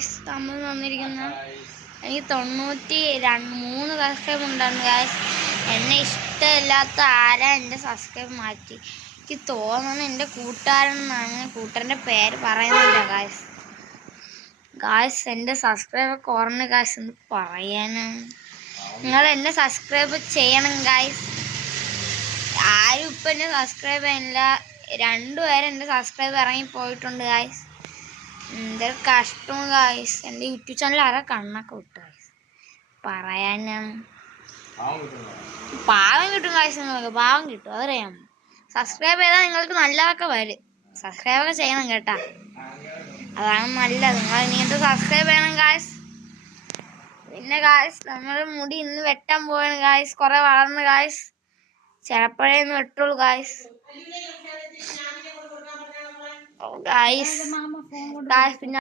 Guys നമ്മൾ വന്നിരിക്കുന്ന എനിക്ക് 93 സബ്സ്ക്രൈബ് ഉണ്ടായിരുന്നു ഗായ്സ്. എന്നെ ഇഷ്ടമില്ലാത്ത ആരാ എൻ്റെ സബ്സ്ക്രൈബ് മാറ്റി? എനിക്ക് തോന്നുന്നു എൻ്റെ കൂട്ടുകാരൻ എന്നാണ്. കൂട്ടുകാരൻ്റെ പേര് പറയുന്നില്ല ഗായ്സ്. ഗായ്സ് എൻ്റെ സബ്സ്ക്രൈബ് കുറഞ്ഞ ഗായ്സ് എന്ന് പറയാനും നിങ്ങൾ എന്നെ സബ്സ്ക്രൈബ് ചെയ്യണം ഗായ്സ്. ആരും ഇപ്പം എന്നെ സബ്സ്ക്രൈബ് ചെയ്യുന്നില്ല. 2 പേര് എൻ്റെ സബ്സ്ക്രൈബ് ഇറങ്ങി പോയിട്ടുണ്ട് ഗായ്സ്. എന്തൊരു കഷ്ടം ഗായ്സ്. എൻ്റെ യൂട്യൂബ് ചാനൽ ആരാ കണ്ണൊക്കെ വിട്ടു ഗായ്സ്. പറയാനും പാവം കിട്ടും ഗായ്സ്. നിങ്ങൾക്ക് പാവം കിട്ടും, അതറിയാം. സബ്സ്ക്രൈബ് ചെയ്താൽ നിങ്ങൾക്ക് നല്ലതൊക്കെ വരും. സബ്സ്ക്രൈബൊക്കെ ചെയ്യണം കേട്ടാ, അതാണ് നല്ലത്. നിങ്ങൾ ഇനിയിട്ട് സബ്സ്ക്രൈബ് ചെയ്യണം ഗായ്സ്. പിന്നെ ഗായ്സ് നമ്മുടെ മുടി ഇന്ന് വെട്ടാൻ പോവാണ് ഗായ്സ്. കുറെ വളർന്ന് ഗായ്സ്. ചിലപ്പോഴേ ഒന്ന് വെട്ടുള്ളൂ ഗായ്സ്. ഗായ്സ് പിന്നെ